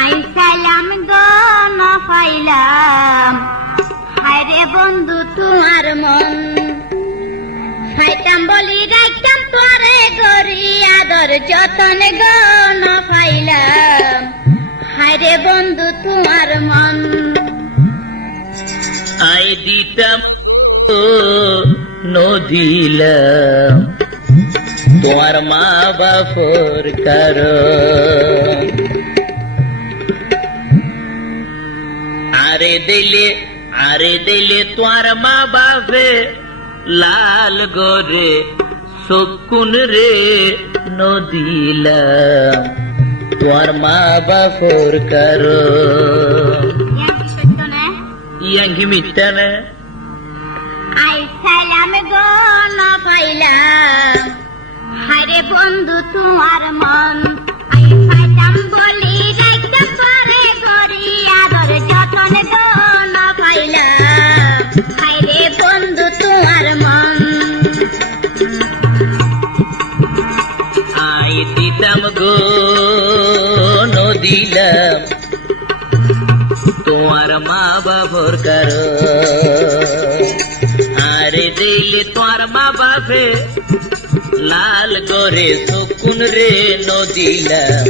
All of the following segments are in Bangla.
আইসালাম গো না পাইলাম, হায়রে বন্ধু তোমার মন। পাইতাম বলি রাখতাম তোরে গরি আদর যতন গো না পাইলাম, হায়রে বন্ধু তোমার মন। আই দিতাম নদিলাম তোমার মা বাপর কারণ। আরে দিলে তোমার মা বাপে লাল গোরে সকুন রে নদিলাম তোমার মা বাপর কারণ। ইয়াঙ্গি মিথ্যা না। আইসালাম গো না পাইলাম, হায়রে বন্ধু তোমার মন। আইসালাম বলি রাখতাম তোরে গরি আদর যতন গো না পাইলাম, হায়রে বন্ধু তোমার মন। আই দিতাম গো নদিলাম তোমার মা বাপর কারণ। আরে দিলে তোমার মা বাপে লাল করে সকুন রে নদিলাম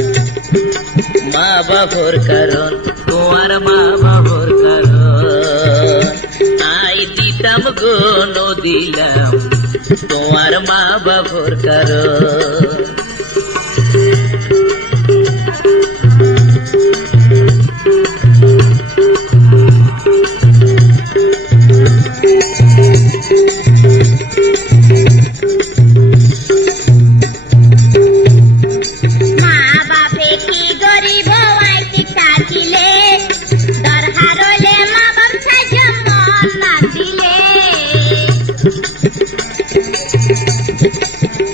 মা বাপর কারণ, তোমার মা বাপর কারণ। আই দিতাম গো নদিলাম তোমার মা বাপর কারণ।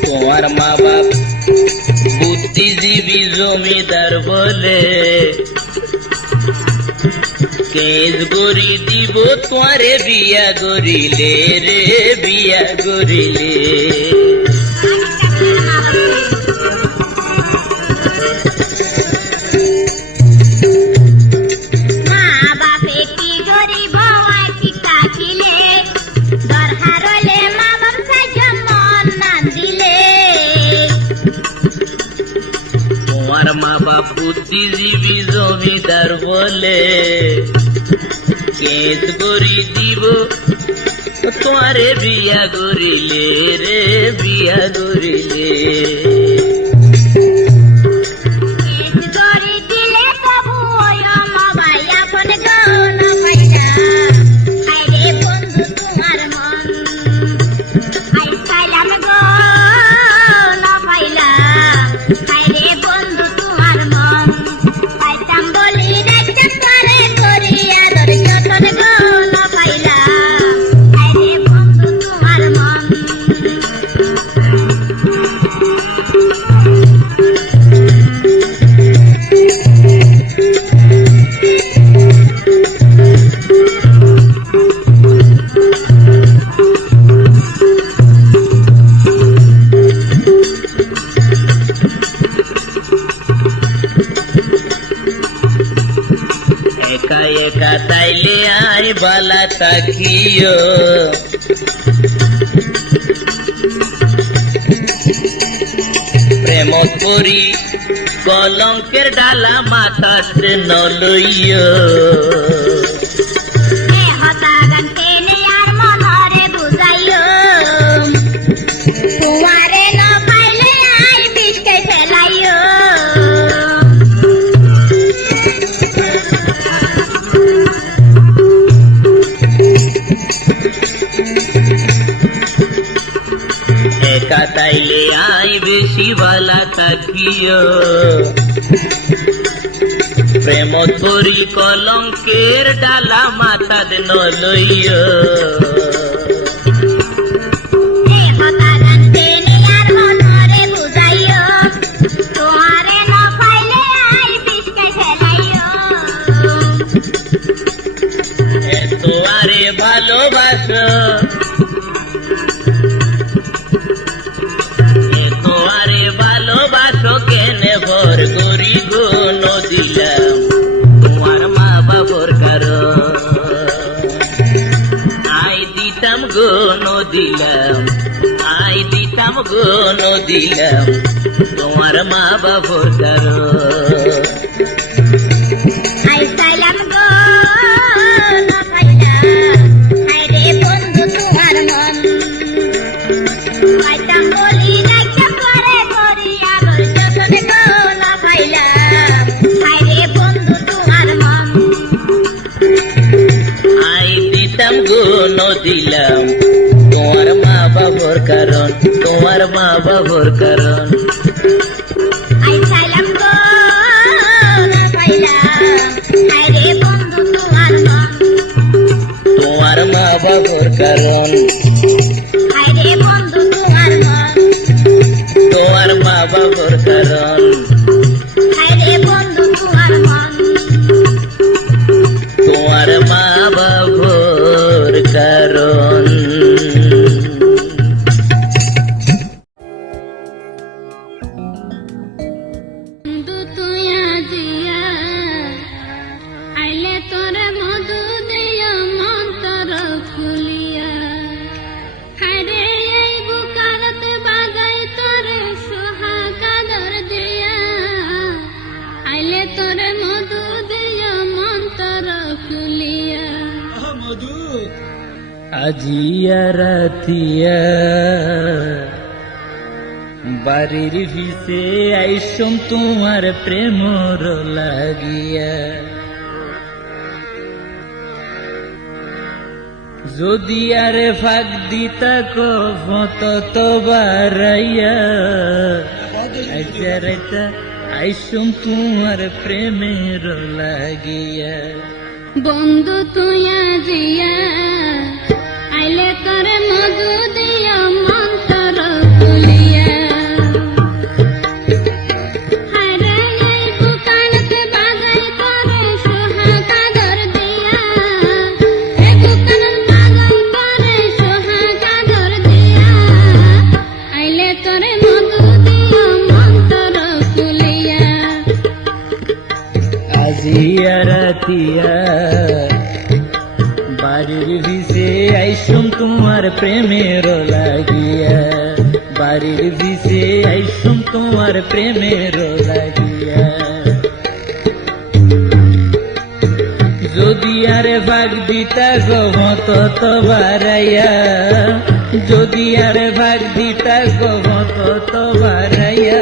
তোমার মা বাপ বুদ্ধিজীবী জমিদার বলে কেস গড়ি দিব তোরে বিয়া গড়িলে রে বিয়া গড়িলে। মা বাপ বুদ্ধিজীবী জমিদার বলে কেস গড়ি দিব তোরে বিয়া গড়িলে রে বিয়া গড়িলে। একা একা তাইলে আই বালা তাকিও প্রেমত পরি কলঙ্কের ডালা মাথাতে নলইও। একা তাইলে আই বেশি বালা থাকিও প্রেমত পরি কলঙ্কের ডালা মাথাতে নলইও। তোয়ারে ভালোবাসো তোয়ারে ভালোবাসো কেনে ভর করি গো মগন দিলাম তোমার মা বাবুর কারণ আইসাইলাম গো না পাইলাম হায়রে বন্ধু তোমার মন আইতাম বলি নাইতাম করে করি আদর যতন গো না পাইলাম হায়রে বন্ধু তোমার মন আই দিতাম গুণ দিলাম তোমার মা বাবুর কারণ তোমার মা বাবুর কারণ আইসাইলাম গো না পাইলাম হায়রে বন্ধু তোমার মন তোমার মা বাবুর কারণ হায়রে বন্ধু তোমার মন তোমার মা বাবুর কারণ হায়রে বন্ধু তোমার মন তোমার মা বাবুর কারণ বন্ধু তুই আজিয়া আইলে তোরে মধু দিয়া মন্তর ফুলিয়া হায়রে এই বুকারতে বাজাই তোরে সোহাগাদর দিয়া আইলে তোরে মধু দিয়া মন্তর ফুলিয়া আজিয়া রাতিয়া বাড়ির ভিসে আইসম তোমার প্রেমর লাগিয়া যদি আরে ফাঁক দিতা কত তো বারাইয়া আইসম তোমার প্রেমের লাগিয়া বন্ধু তুই আজিয়া আইলে তোরে মধু দিয়া মন্তর ফুলিয়া হায়রে এই বুকানতে বাজাই তোরে সোহাগাদর দিয়া এই বুকানন বাজাই তোরে সোহাগাদর দিয়া আইলে তোরে মধু দিয়া মন্তর ফুলিয়া আজিয়া রাতিয়া বাড়ির ভিসে আইসম তোমার প্রেমের লাগিয়া বাড়ির ভিসে আইসম তোমার প্রেমের লাগিয়া যদি আরে ভাগ দিতা গমত তো বারাইয়া যদি আরে ভাগ দিতা গমত তো বারাইয়া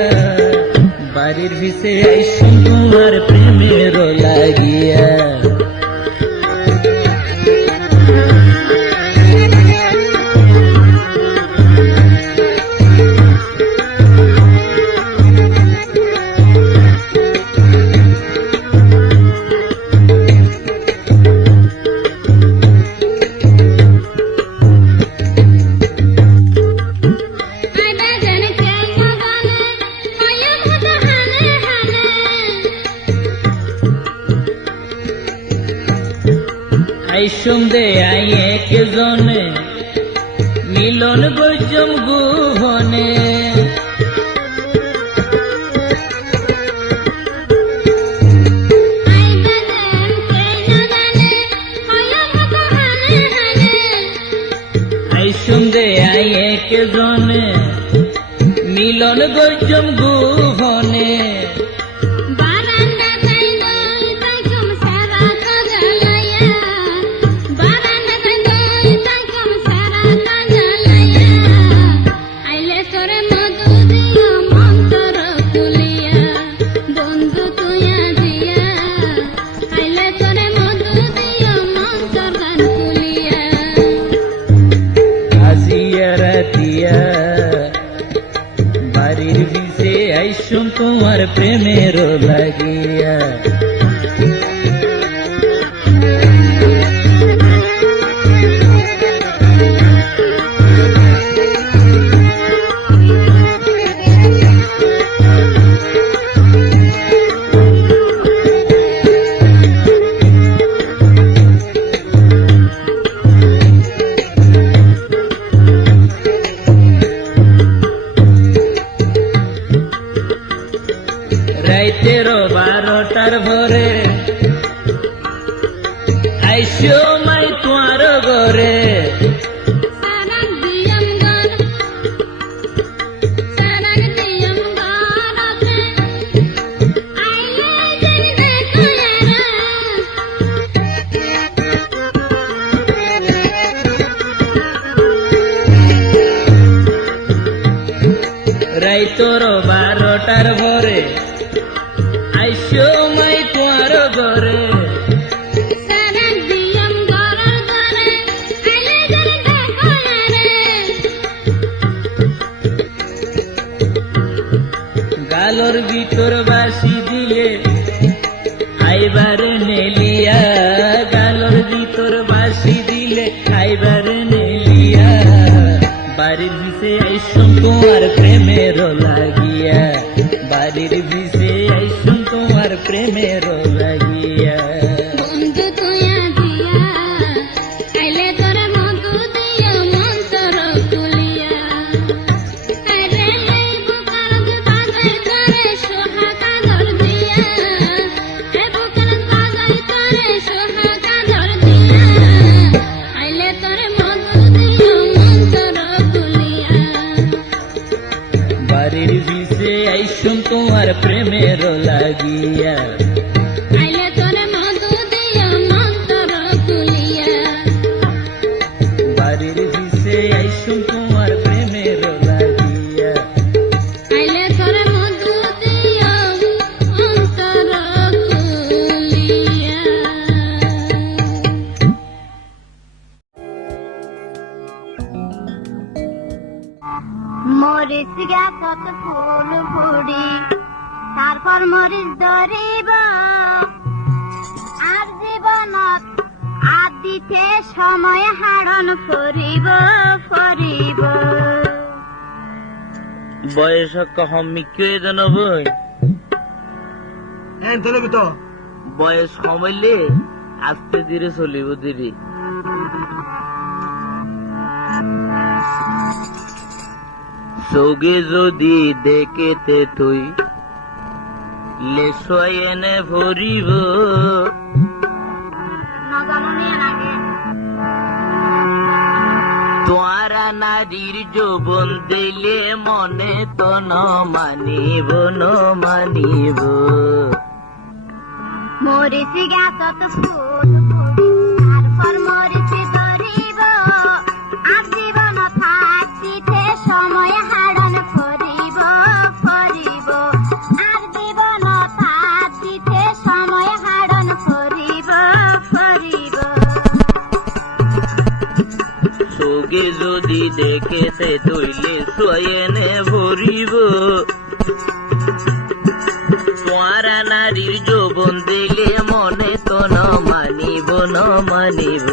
বাড়ির ভিসে আইসম তোমার প্রেমের লাগিয়া আইসম দে আই একজনে মিলন গজম গুহনে আইসম দে আই একজনে মিলন গজম গুহনে বাড়ির ভিসে আইসম তোমার প্রেমের লাগিয়া রাইতের 12টার ভরে আইসো মাই তোমার ঘরে সময় তোমার ঘরে সারান দিয়ম ঘরের ঘরে আইলে যারে দেখো না রে গালর ভিতর বাসি দিলে আইবারে নেলিয়া গালর ভিতর বাসি দিলে আইবারে নেলিয়া বাড়ির বিষে আইসুম তোমার প্রেমের লাগিয়া বাড়ির বিষে আইসুম তোমার প্রেমের লাগিয়া বন্ধু তুয়া দিয়া আইলে তোরে মধু দিও মন্তর তুলিয়া আরে লইব কারক বাজাই করে সোহা কাদর দিয়া এ বুকের বাজাই করে সোহা কাদর দিয়া আইলে তোরে মধু দিও মন্তর তুলিয়া বাড়ির বিষে আইসুম তোমার প্রেমের লাগিয়া আইলে তোরে মধু দিও মন্তর তুলিয়া বাড়ির বিষে আইসুম তোমার প্রেমের লাগিয়া আইলে তোরে মধু দিও অন্তর তুলিয়া মরিচ গাছত ফুল ফুড়ি তারপর মরিচ ধরিব আর জীবনত আদিতে সময় হারণ করিব করিব বয়স কম মিকে জানবই হ্যাঁ চলে তো বয়স কমাইলে আস্তে ধীরে চলিব ধীরে চোগে যদি দেখেতে তুই লেসয় এনে ভরিব তোয়ারা নারীর যৌবন দিলে মনে তো ন মানিব ন মানিব মরিচ গাছত ফুল ফুড়ি তারপর মরিচ ধরিব আর জীবন থাকিতে সময় হারণ করিব করিব আর জীবন থাকিতে সময় হারণ করিব করিব চোগে যদি দেখেতে তৈলে সয়েনে ভরিব তোয়ারা নারীর যৌবন দিলে মনে তো ন মানিব ন মানিব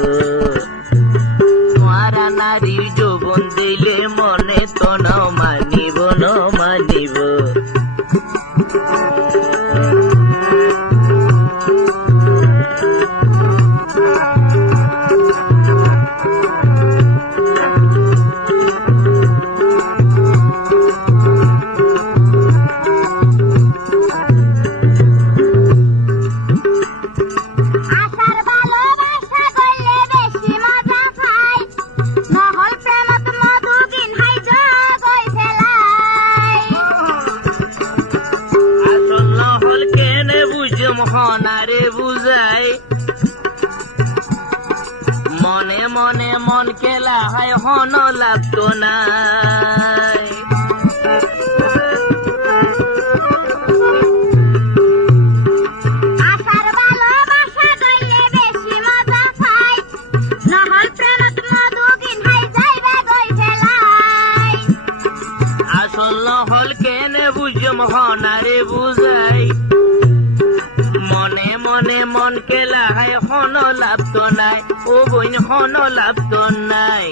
তোয়ারা নারীর যৌবন দিলে মনে তো ন মানিব ন মানিব আশার ভালোবাসা করলে বেশি মজা পাই নহল প্রেমত মধু গিনহাই জগই ফেলাই আসল নহল কেনে বুঝম হনারে বুঝাই মনে মনে মন খেলা হয় হন লাগতো নাই আশার ভালোবাসা করলে বেশি মজা পাই নহল প্রেমত মধু গিনহাই যাইবা গই ফেলাই আসল নহল কেনে বুঝম হনারে বুঝাই মনে মনে মন খেলা হয় হন লাগতো নাই ও বইন হন লাগতো নাই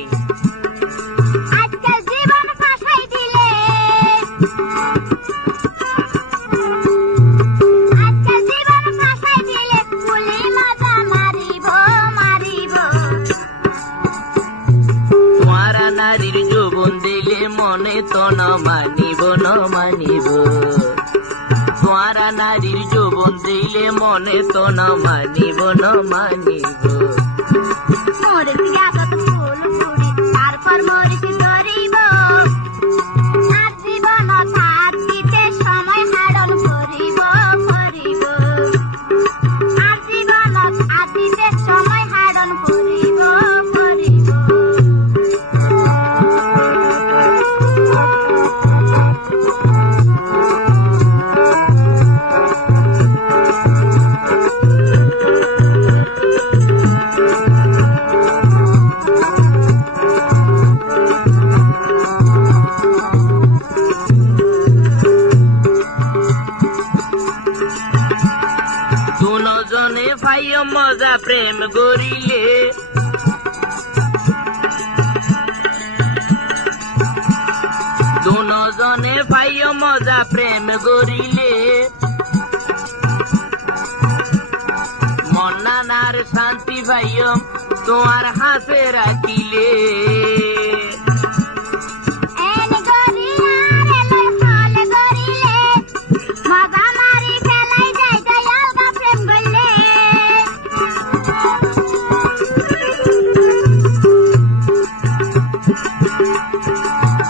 আজকাল জীবন ফাঁসাই দিলে আজকাল জীবন ফাঁসাই দিলে ফুলে মজা মারিব মারিব তোয়ারা নারীর যৌবন দিলে মনে তো ন মানিব ন মানিব তোয়ারা নারীর যৌবন দিলে মনে তো ন মানিব ন মানিব মরিচ গাছত ফুল ফুড়ি তারপর মরিচ ধরিব আর জীবন থাকিতে সময় হারণ করিব করিব আর জীবন থাকিতে সময় হারণ করিব করিব পাইও মজা প্রেম গরিলে দুজনে পাইও মজা প্রেম গরিলে মন্নানার শান্তি পাইও তোমার হাসে রাখিলে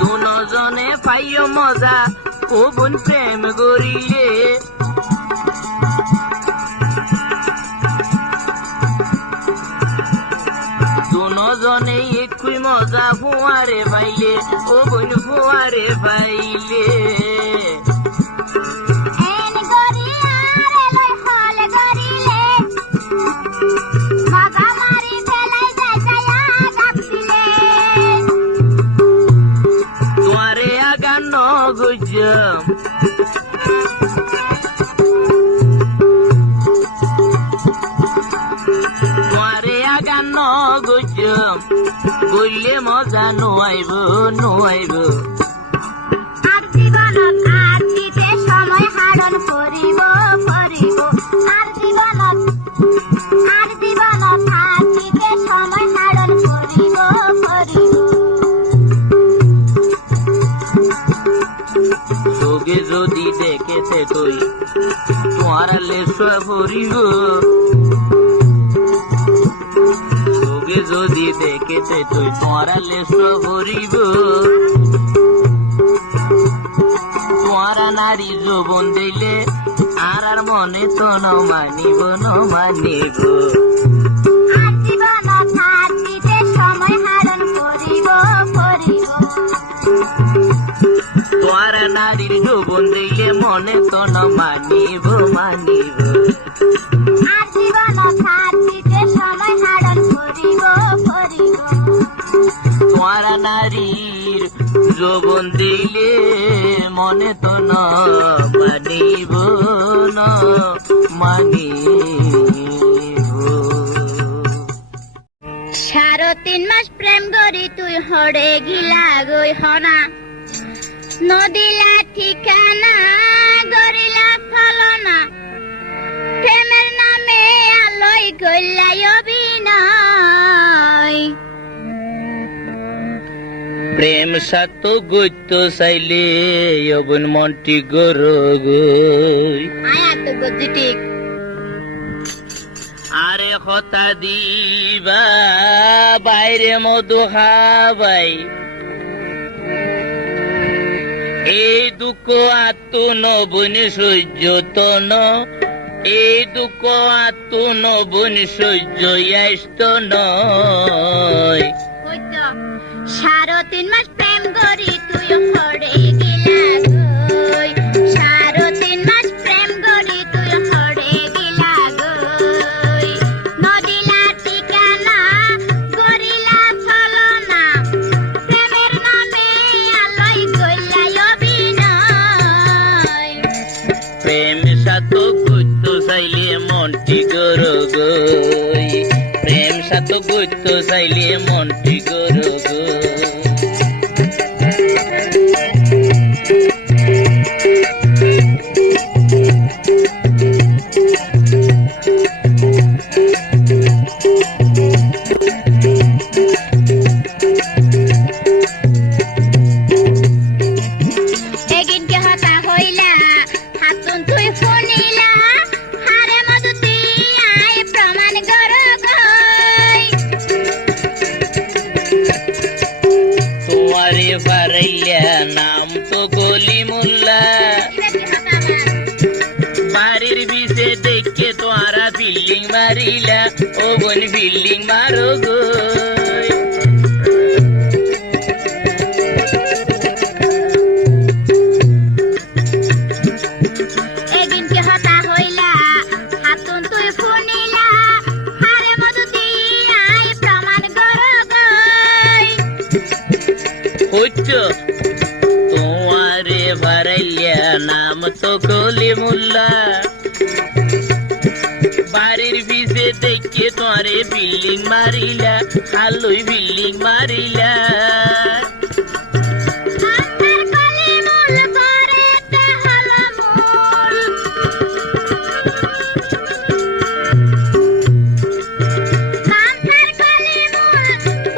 দুজনে পাইও মজা কবুন প্রেম গরিলে দুজনে একই মজা ফুয়ারে পাইলে কবুন ফুয়ারে পাইলে তোমারে আগা নগুজম তোমারে আগা নগুজম বললে মজা নোয়াইব নোয়াইব আর জীবনত আজিতে সময় হারণ করিব করিব আর জীবনত আজিতে সময় হারণ করিব করিব তোকে যদি দেখেছে তুই তোমার লেসা ভরিব তোকে যদি দেখেছে তুই তোমার লেসা ভরিব তোমার নারী যৌবন দিলে আর মনে তো ন মানিব ন মানিব আর জীবনত আজিতে সময় হারণ করিব করিব তোমার নারীর যৌবন দিলে মনে তো ন মানিব মানিব আর জীবনত আজিতে সময় হারণ করিব করিব তোমার নারীর যৌবন দিলে মনে তো ন মানিব ন মানিব 3 মাস প্রেম করি তুই হড়ে গিলা গই হনা নদিলা ঠিকানা গরিলা ফলনা প্রেমের নামে আলোয় গল্লাই অভিনয় প্রেম সাত গইত চাইলে অগুন মনটি গরো গই আয়া তো গজিটিক আরে কথা দিবা বাইরে মধু খাবাই এই দুঃখ আত্ম নবন সহ্য তন এই দুঃখ আত্ম নবন সহ্য আইষ্ট নয় হইতো 3 মাস প্রেম করি তুই হড়ে গিলা গই 3 মাস প্রেম করি তুই হড়ে গিলা গই নদিলা ঠিকানা গরিলা ফলনা প্রেমের নামে আলোয় গল্লাই অভিনয় প্রেম সাত গুত্ত চাইলে মনটি গরো গই প্রেম সাত গুত্ত চাইলে মনটি গরো গই এগিনকে হতা হইলা হাতুন তুই ফোনিলা হারে মধু আই প্রমাণ গর গই তোমারে পারাইলা নাম তো গলি মোল্লা বাড়ির বিষে দেখে তোরা বিল্ডিং মারিলা ও বোন বিল্ডিং মারো গই এগিনকে হতা হইলা হাতুন তুই ফোনিলা হারে মধু আই প্রমাণ গর গই হচ্ছ তোমারে পারাইলা নাম তো গলি মোল্লা বাড়ির বিষে দেখে তোরে বিল্ডিং মারিলা খালুই বিল্ডিং মারিলা কান্তার কলি মূল করেতে হলো মূল কান্তার কলি মূল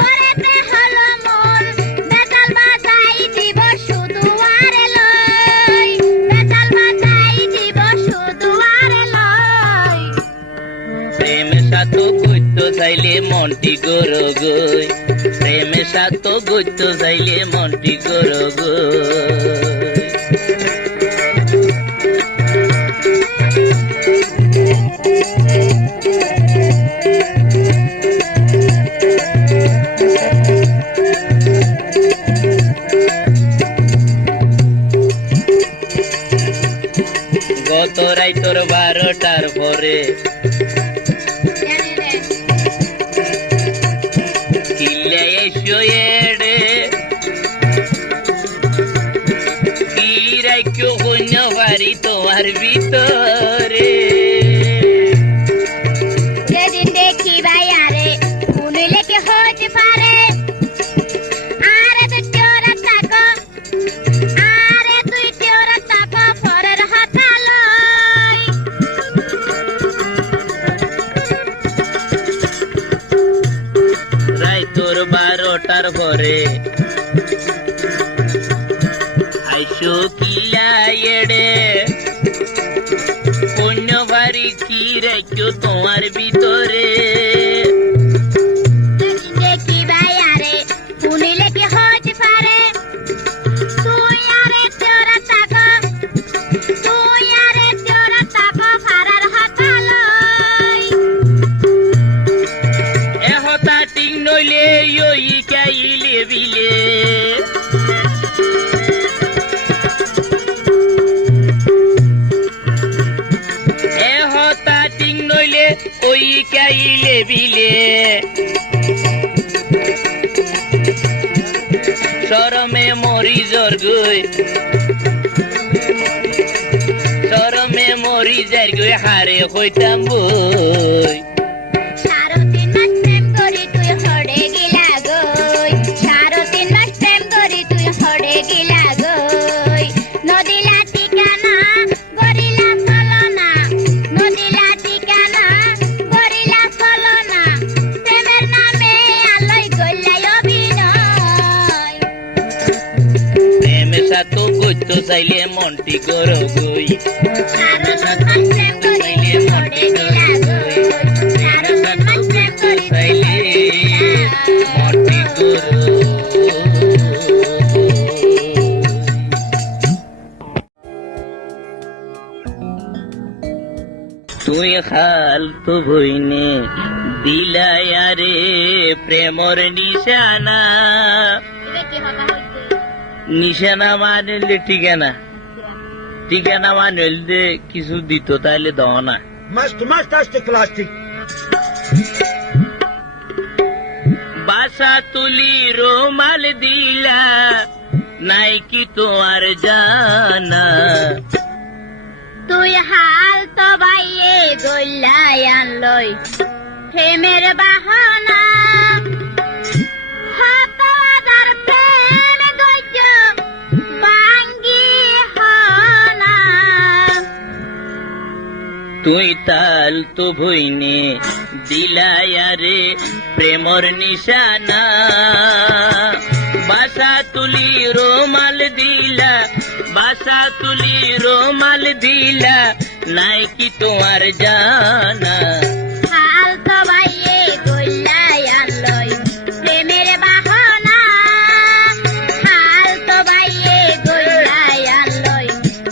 করেতে হলো মূল বেতাল বাজাই দিব শুধু আরে লই বেতাল বাজাই দিব শুধু আরে লই প্রেম সাত গইতো চাইলে মনটি গরো গই প্রেম সাত গইতো চাইলে মনটি গরো গই গত রাইতর 12টার পরে কিল্লে এসো এড়ে কি রাইখো হইন পারি তোমার ভিতরে যেদিন দেখি ভাইয়ারে শুনিলে কি হতে পারে আরে তুই তোরা থাকো আরে তুই তোরা থাকো পরের হাতালয় রাইতর 12টার পরে আইসো কিল্লা এড়ে অন্য বাড়ি কি রাইখো তোমার ভিতরে যেদিন দেখি ভাইয়ারে শুনিলে কি হতে পারে তুই আরে তোরা থাকো পরের হাতালয় এহতা টিং নইলে ইই কাইলে বিলে এহতা টিং নইলে ওই কাইলে বিলে শরমে মরি জর গই শরমে মরি যার গই হারে হইতাম বই সারতিন মাস প্রেম করি তুই হড়ে গিলা গই সারতিন মাস প্রেম করি তুই হড়ে গিলা গই নদিলা ঠিকানা গরিলা ফলনা নদিলা ঠিকানা গরিলা ফলনা প্রেমের নামে আলোয় গল্লাই অভিনয় প্রেম সাত গইতো চাইলে মনটি গরো গই সারতিন মাস প্রেম করি তুই হড়ে গিলা গই সারতিন মাস প্রেম করি তুই হড়ে গিলা গই তুই খাল তো বইনে দিলায়ারে প্রেমর নিশানা এটা কি হতা হইছে নিশানা মানলে ঠিকানা ঠিকানা মানলে কিছু দিত তাইলে দাও না Must hast plastic. বাসা তুলি রোমাল দিলা নাই কি তোমার জানা তুই হাল তো বাইয়ে গল্লাই আনলই প্রেমের বাহানা হাতাদার প্রেম গজ্জ বাঙ্গি হনা তুই তাল তো ভইনে দিলায়ারে প্রেমর নিশানা বাসা তুলি রোমাল দিলা বাসা তুলি রোমাল দিলা নাই কি তোমার জানা হাল তো বাইয়ে গল্লাই আনলই প্রেমের বাহানা হাল তো বাইয়ে গল্লাই আনলই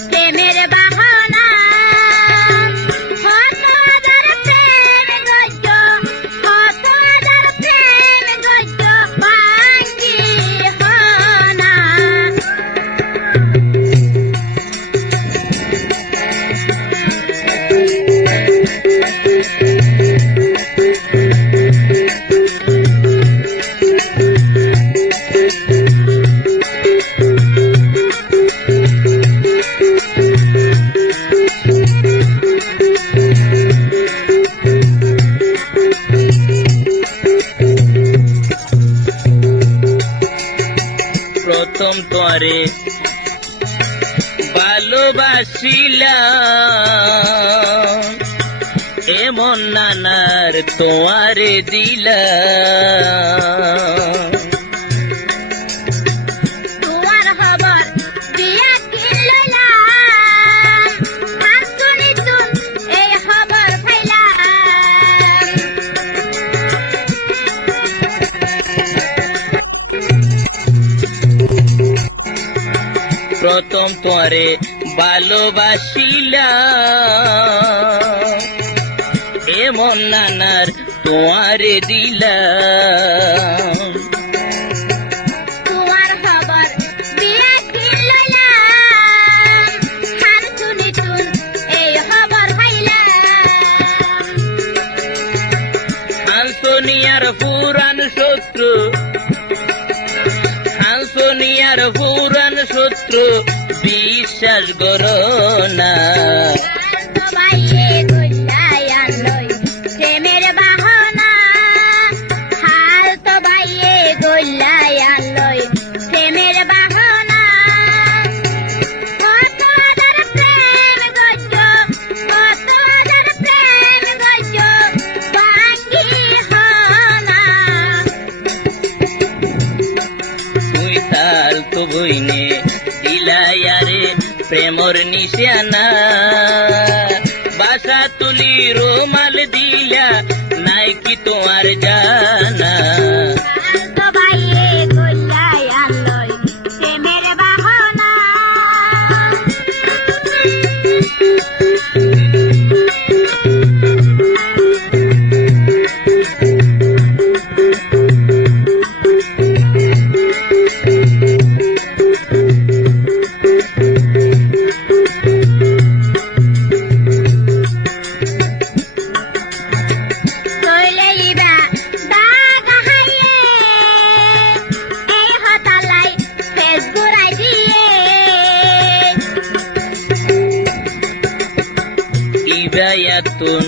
প্রেমের বাহানা হাতাদার প্রেম গজ্জ হাতাদার প্রেম গজ্জ বাঙ্গি হনা তোমারে ভালোবাসিলাম এমন নানার তোমারে দিলাম তোমার খবর দিয়া কি লইলাম হাসুনি তুন এই খবর পাইলাম প্রথম পরে ভালোবাসিলাম এমন নানার তোমারে দিলাম তোমার খবর দিয়া কি লইলাম হাসুনি তুন এই খবর পাইলাম হালসোনিয়ার পুরান শত্রু হালসোনিয়ার পুরান শত্রু বিশ্বাস করো না তো বাইয়ে গইলাই আনলই প্রেমের বাহনা হাল তো বাইয়ে গইলাই আনলই প্রেমের বাহনা কত আদার প্রেম গজ্জ কত আদার প্রেম গজ্জ বাঙ্গি হনা তুই তাল তো বইনে দিলায়ারে প্রেমর নিশানা বাসা তুলি রোমাল দিলা নাই কি তোমার জানা হাল তো বাইয়ে গইলাই আনলই প্রেমের বাহনা তৈলেইবা দাগ হাইয়ে এই হতালাই ফেস ঘুরাই দিয়ে ইবায়াতুন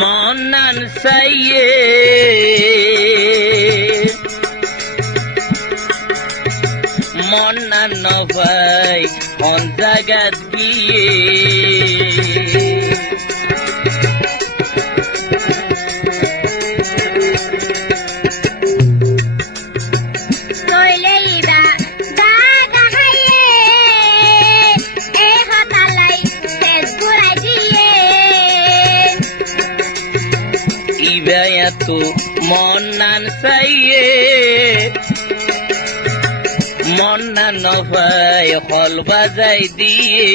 মনান সাইয়ে মনান নভাই অন জাগাত গিয়ে তৈলেইবা দাগ হাইয়ে এই হতালাই ফেস ঘুরাই দিয়ে ইবায়াতু মনান সাইয়ে মনান নভাই হল বাজাই দিয়ে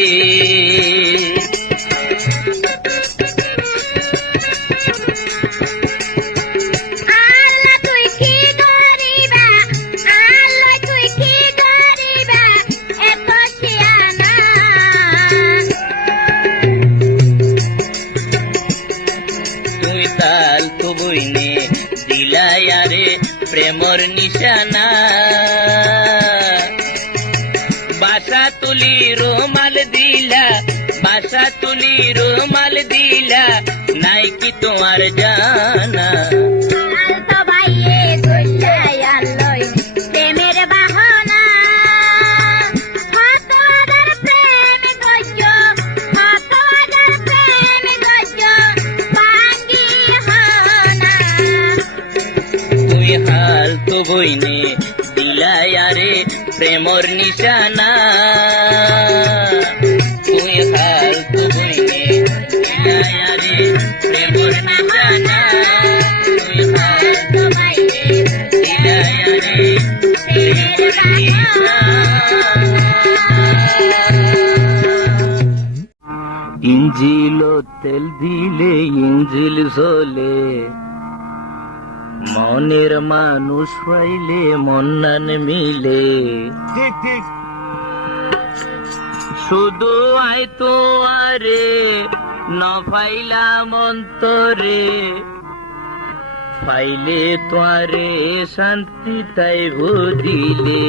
আল্লাহ তুই কি করিবা আল্লাহ তুই কি করিবা এত শিয়ানা তুই তাল তো বইনে দিলায়ারে প্রেমর নিশানা বাসা তুলি রোমাল দিলা বাসা তুলি রোমাল দিলা নাই কি তোমার জানা হাল তো বাইয়ে গইলাই আনলই প্রেমের বাহনা কত আদার প্রেম গজ্জ কত আদার প্রেম গজ্জ বাঙ্গি হনা তুই হাল তো বইনে দিলায়ারে প্রেমর নিশানা তুই হাল তো বইনে দিলায়ারে প্রেমর নিশানা তুই হাল তো বইনে দিলায়ারে প্রেমর নিশানা ইঞ্জিল তেল দিলে ইঞ্জিল জ্বলে মনের মানুষ পাইলে মন্নান মিলে ठीक ठीक শুধু আয় তো আরে ন পাইলাম অন্তরে পাইলে তোয়ারে শান্তি তাই বুঝিলে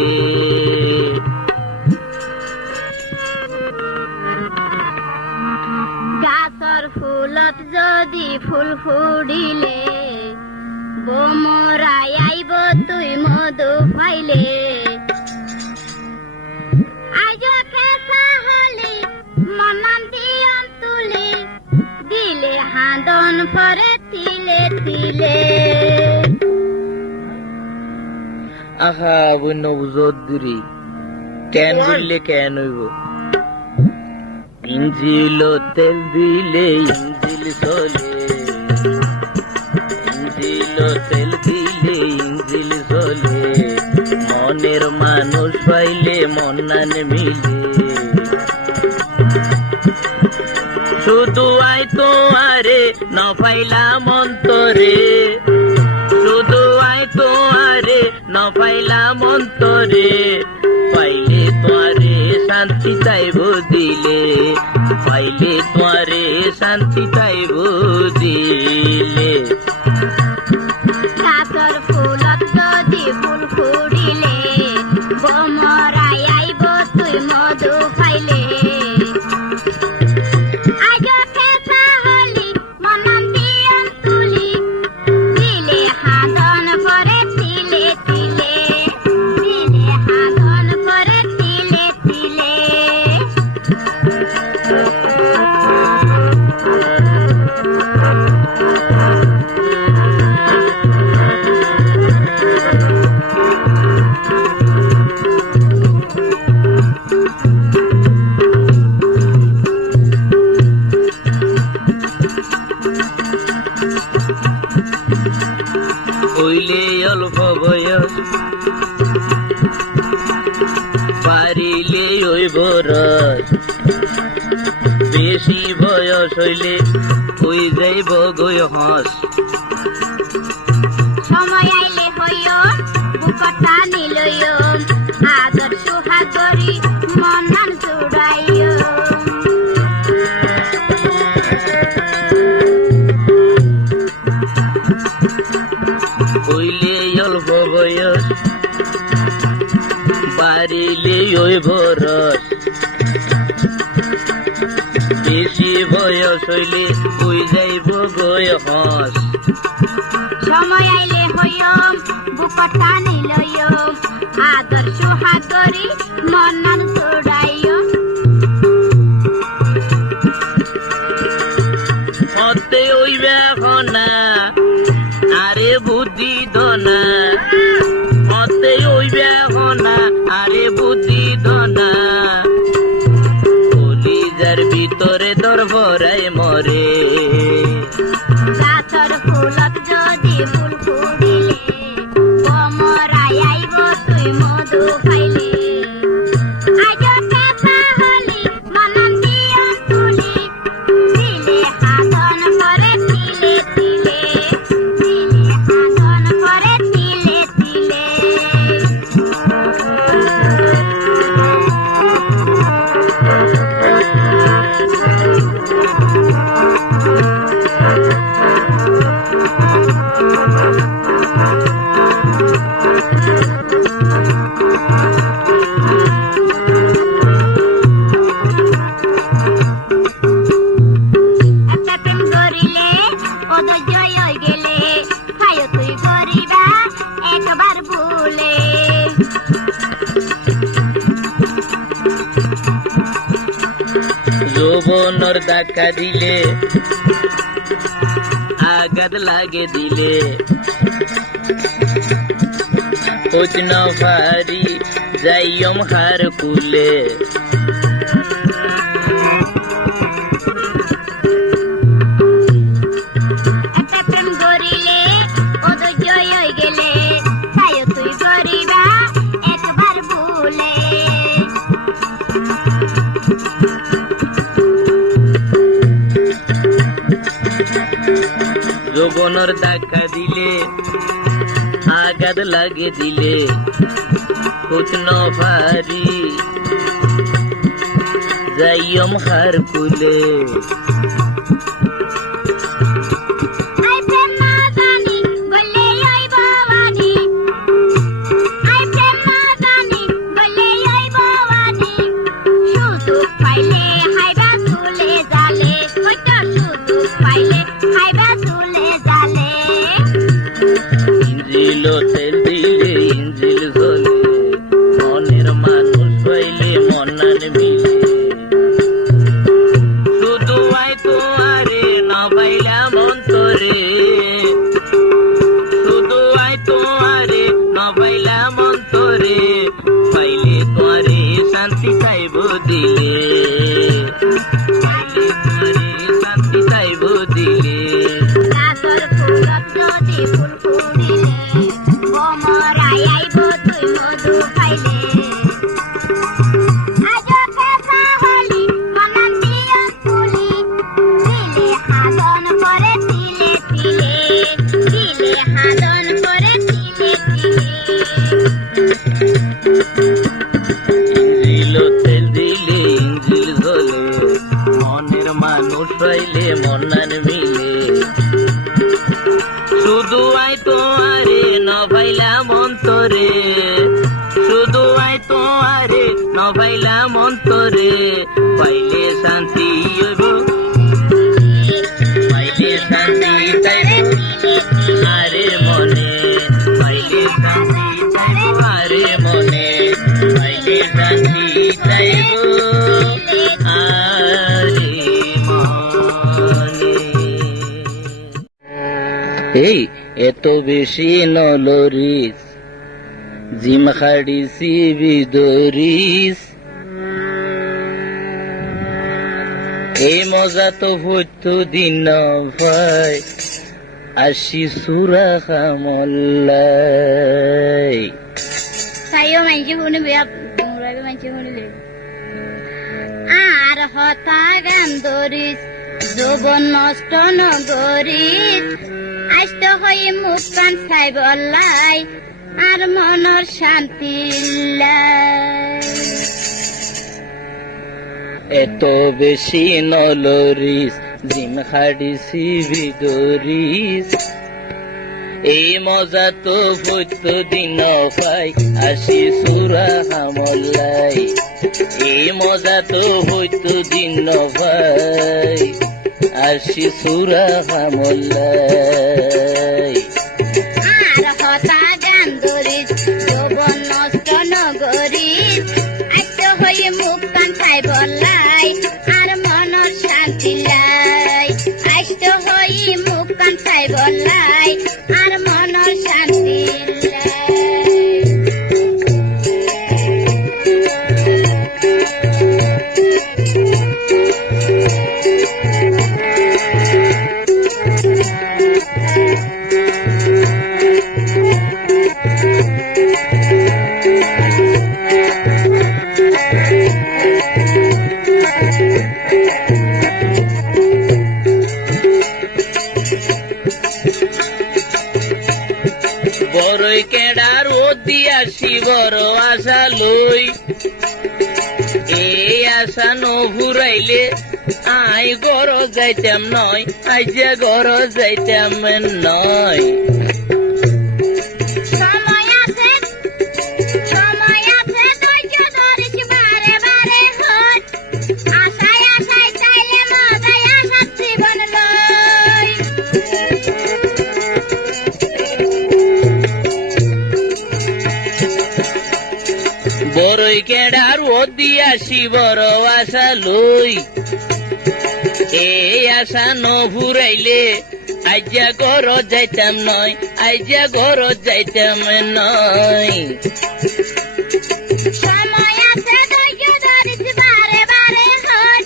গাছর ফুলত যদি ফুল ফুডিলে বোমরাই আইব তুই মধু পাইলে হাঁদন পরে তিলে তিলে। আহা বন্য বুঝদ্রি কেন বললে কেন হইব ইঞ্জিল তেল দিলে ইঞ্জিল চলে ইঞ্জিল তেল দিলে ইঞ্জিল চলে মনের মানুষ পাইলে মনান মিলে শুধু আই তো আরে ন পাইলাম অন্তরে শুধু আই তো আরে ন পাইলাম অন্তরে পাইলে তোরে শান্তি চাইব দিলে পাইলে তোরে শান্তি চাইব দিলে গাছর ফুলত যদি ফুল ফুড়িলে বমরাই আইব তুই মধু খাইলে। আজ ফেসা হলি মনন দিয়ন তুলি দিলে হাঁদন পরে তিলে তিলে দিলে হাঁদন পরে তিলে তিলে। হইলে অল্প বয়স পারিলে হইব রস বেশি বয়স হইলে হই যাইব গই হস সময় আইলে হইও বুকটা নিলইও আদর সুহাগরি মনন জুড়াইও। হইলে অল্প বয়স বাড়িলে হইব রস বেশি বয়স হইলে হই যাইব গই হস সময় আইলে হইও বুকটা নিলইও আদর সুহাগরি মনন জুড়াইও। মতে হইবে খনা আরে বুদ্ধি দনা মতে হইবে খনা আরে বুদ্ধি দনা কলিজার ভিতরে দর ভরাই মরে গাছর ফুলত যদি ফুল ফুড়িলে বমরাই আইব তুই মধু খাইলে। আজ ফেসা হলি মনন দিয়ন তুলি দিলে হাঁদন পরে তিলে তিলে দিলে হাঁদন পরে তিলে তিলে। একটা প্রেম করিলে ওদের জয় হয়ে গেলে খায় তুই করিবা একবার ভুলে। যৌবনর ধাক্কা দিলে আঘাত লাগে দিলে কোচন ফারি যাইয়ম হার কুলে একটা প্রেম করিলে ওদের জয় হয়ে গেলে খায় তুই করিবা একবার ভুলে। যৌবনর ধাক্কা দিলে আঘাত লাগে দিলে কোচন ফারি যাইয়ম হার কুলে আই প্রেম না জানি বললে আইব বানি আই প্রেম না জানি বললে আইব বানি শুধু পাইলে হাইবা তুলে জালে হয়তো শুধু পাইলে হাইবা তুলে জালে। ইঞ্জিল তেল দিলে ইঞ্জিল চলে মনের মানুষ পাইলে মনান মিলে শুধু মন্নান মিলে শুধু আই তোমারে নভাইলাম অন্তরে শুধু আই তোমারে নভাইলাম অন্তরে পাইলে শান্তি হইব পাইলে শান্তি চাইব আরে মনে পাইলে শান্তি চাইব আরে মনে পাইলে শান্তি চাইব আরে মনে এই এত বেশি নলরিস জিম খাড়িছি বিদরিস এই মজা তো হইতো দিন ভাই আসি সুরা খামল্লাই তাইও মাইছে শুনে বিয়া মুরাবে মাইছে শুনিলে আর হতা গান ধরিস যৌবন নষ্ট নগরিস আষ্ট হয়ে মুখ কান চাই বললাই আর মনের শান্তি এত বেশি নলরিস জিম খাড়িছি বিদরিস এই মজা তো হইতো দিন ভাই আসি সুরা খামল্লাই এই মজা তো হইতো দিন ভাই আসি সুরা খামল্লাই আর হতা গান ধরিস যৌবন নষ্ট নগরিস আষ্ট হয়ে মুখ কান চাই বললাই আর মনের শান্তি লাই আষ্ট হয়ে মুখ কান চাই বললাই আর মনের শান্তি বড়ই কেডার দিয়াছি বড় আশা লই এই আশা নভুরাইলে আই গর যাইতাম নয় আই যে গর যাইতাম নয় সময় আছে ধৈর্য ধরিস বারে বারে হট আশায় আশায় চাইলে মজায় আশা জীবন লয় বড়ই কেডার দিয়াছি বড় আশা লই এই আশা নভুরাইলে আইজা গর যাইতাম নয় আইজা গর যাইতাম নয় সময় আছে ধৈর্য ধরিস বারে বারে হট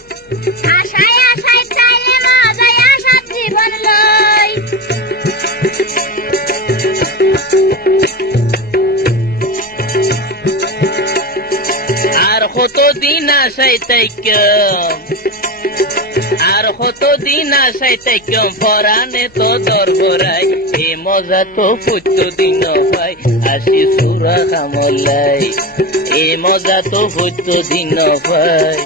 আশায় আশায় চাইলে মজায় আশা জীবন লয় আর কতদিন আশাই তাইকাম আর কতদিন আশাই তাইকাম পরানে তো দরবরাই এ মজা তো ফুটো দিন ভাই আসি সুরা কামলাই এ মজা তো ফুটো দিন ভাই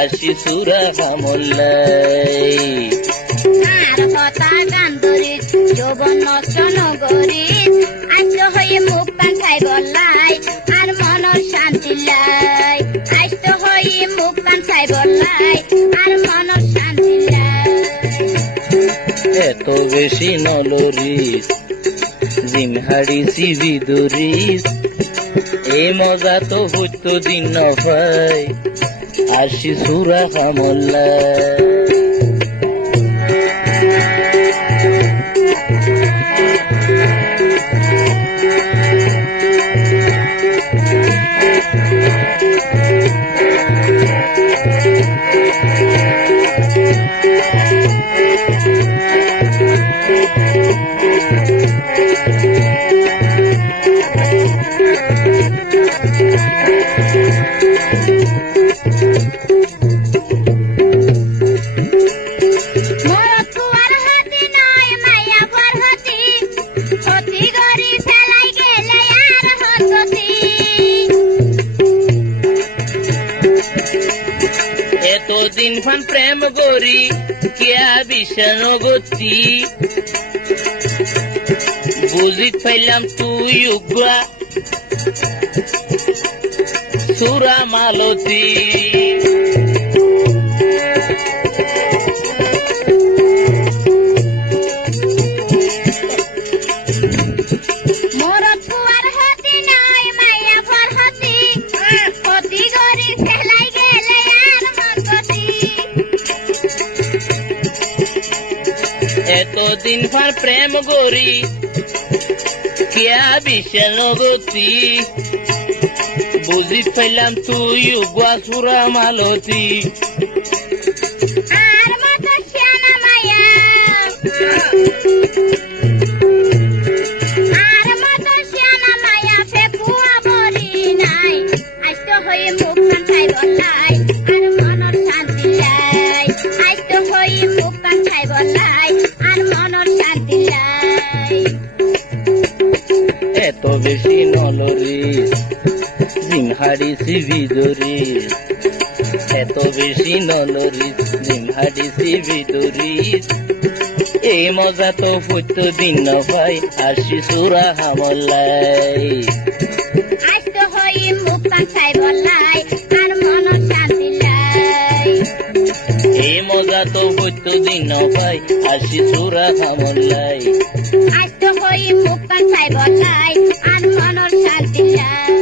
আসি সুরা কামলাই আর হতা গান ধরিস যৌবন নষ্ট নগরিস আষ্ট হয়ে মুখ কান চাই বললাই আর মনের শান্তি লাই আষ্ট হয়ে মুখ কান চাই বললাই আর মনের শান্তি লাই এত বেশি নলরিস জিম হাড়িছি বিদরিস এই মজা তো হইতো দিন ভাই আসি সুরা কামল্লাই এতদিন ফান প্রেম করি কিয়া বিশ্বনগতি বুঝিত পাইলাম তুই উগ্রা সুরা মালতী মোর ফুয়ার হতি নাই মাইয়া ভর হতি হতি গরি ফেলাই গেলে আর মন গতি এতদিন পর প্রেম গরি কিয়া বিশ্বনগতি বুঝি পাইলাম তুই উগুয়া সুরা মালতী আর মত শ্যানা মাইয়া আর মত শ্যানা মাইয়া ফে ফুয়া বরি নাই আজ তো হই মুখ কান খাই বলাই আর মনর শান্তি লাই আজ তো হই মুখ কান খাই বলাই আর মনর শান্তি লাই এত বেশি নলরিস জিম হারিছি ভিতরিস এত বেশি নলরিস জিম হারিছি ভিতরিস এই মজা তো প্রত্যেকদিন পাই আসি সুরা হামলাই আজ তো হই মুখ কান খাই বলাই আর মনর শান্তি লাই এই মজা তো প্রত্যেকদিন পাই আসি সুরা হামলাই আজ তো হই মুখ কান খাই বলাই আর মনর শান্তি লাই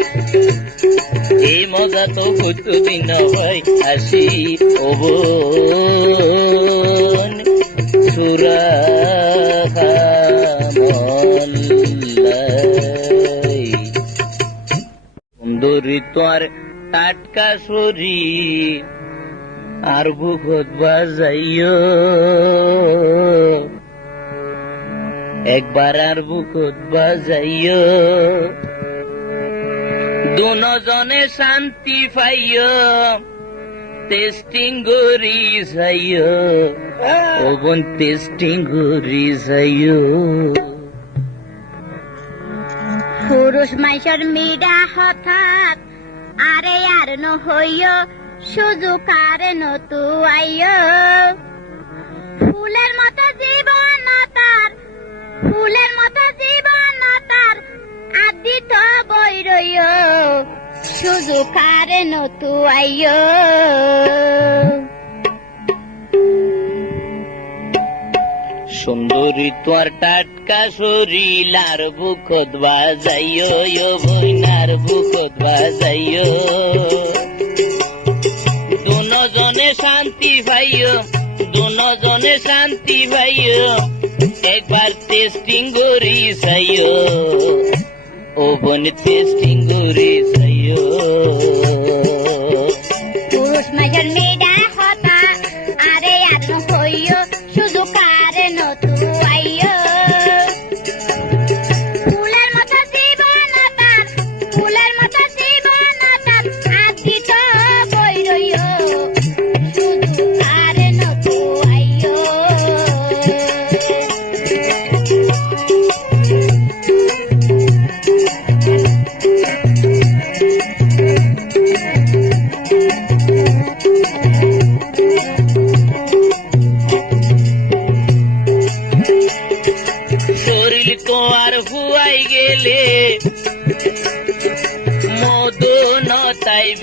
এই মজা তো প্রত্যেকদিন পাই আসি ওবন সুরা হামলাই সুন্দরী তোর টাটকা শরীর আর বুকত বাজাইও একবার আর বুকত বাজাইও দুজনে শান্তি পাইও টেস্টিং গরি যাইও ওবন টেস্টিং গরি যাইও পুরুষ মাইসর মিডা হঠাৎ আরে আর নহইও সুযোগ আরে নতু আইও ফুলের মতো জীবন তার ফুলের মতো জীবন তার আদি তো বই রইও সুযোগ আরে নতু আইও সুন্দরী তোর টাটকা শরীর আর বুকত বাজাইও বইনার বুকত বাজাইও দুজনে শান্তি পাইও দুজনে শান্তি পাইও একবার টেস্টিং করি চাইও ওবন টেস্টিং করি চাইও পুরুষ মাইসর মিডা হঠাৎ আরে আর নহইও সুযোগ আরে নতু আইও ফুলের মতো জীবন তার ফুলের মতো জীবন তার আদি তো বই রইও সুযোগ আরে নতু আইও শরীর তো আর হুয়াই গেলে মধু নতাইব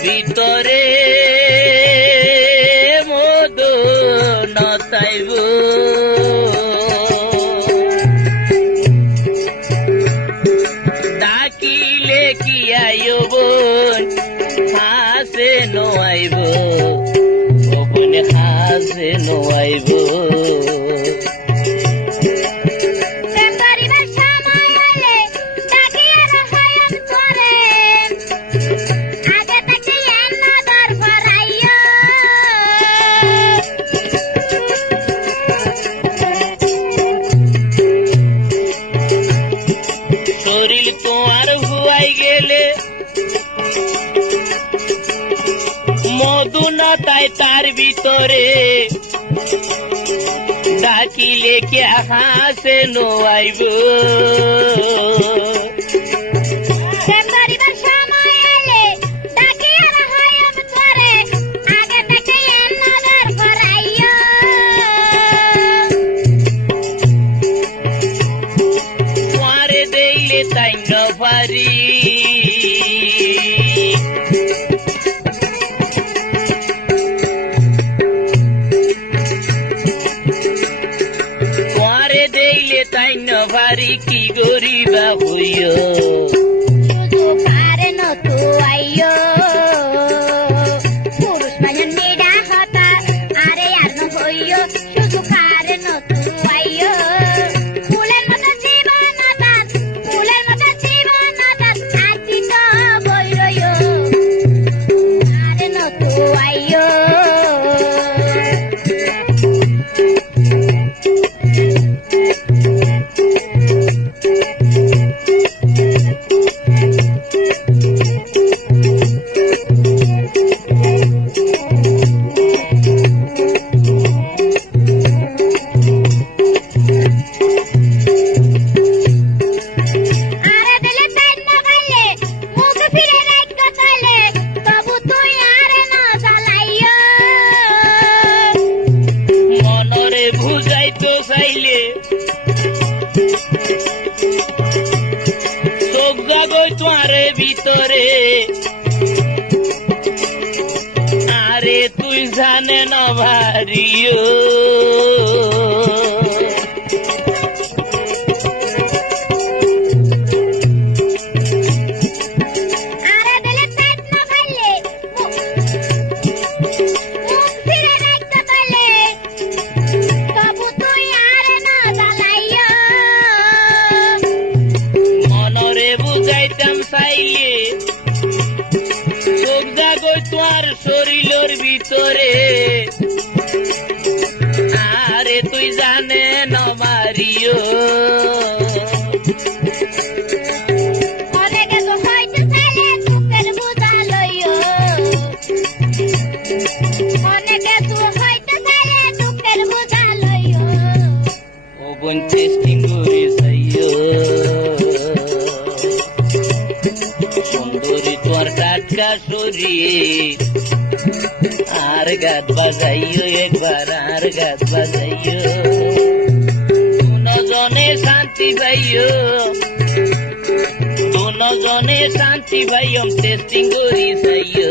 ভিতরে মধু নতাইব ডাকিলে কি আইব হাসে নোয়াইব ওপন হাসে নোয়াইব প্রেম করিবার সময় হলে ডাকিয়া রহয়ন করে আগে থেকে নজর ভরাইও শরীর তোমার হুয়াই গেলে মধু না তাই তার ভিতরে ডাকিলে কে হাসে নোয়াইব প্রেম করিবার সময় হলে ডাকিয়া রহয়ন করে আগে থেকে নজর ভরাইও নারী কি গরিবা হইয় সুযোগ আর নতু আইয়ো পুরুষ মাঝন নিডা হতা আরে আর ন হইয়ো সুযোগ আর নতু আইয়ো ফুলের মতো জীবন আদাত ফুলের মতো জীবন আদাত আজি তো বইরয়ো আর নতু আইয়ো মনরে বুঝাইতো চাইলে চোখ জাগই তোমারে ভিতরে আরে তুই জানে না ভারিও মনরে বুঝাইতাম চাইলে চোখ জাগই তোমার শরীরের ভিতরে আরে তুই জানে না মারিও অনেকে তো হয়তো চাইলে বুকের বোঝা লইও অনেকে তো হয়তো চাইলে বুকের বোঝা লইও ও বোন টেস্টিং করে যাইও সুন্দরী তোর টাটকা শরীর আর গাত বাজাইও একবার আর গাত বাজাইও দুজনে শান্তি পাইও দুজনে শান্তি পাইও টেস্টিং করি যাইও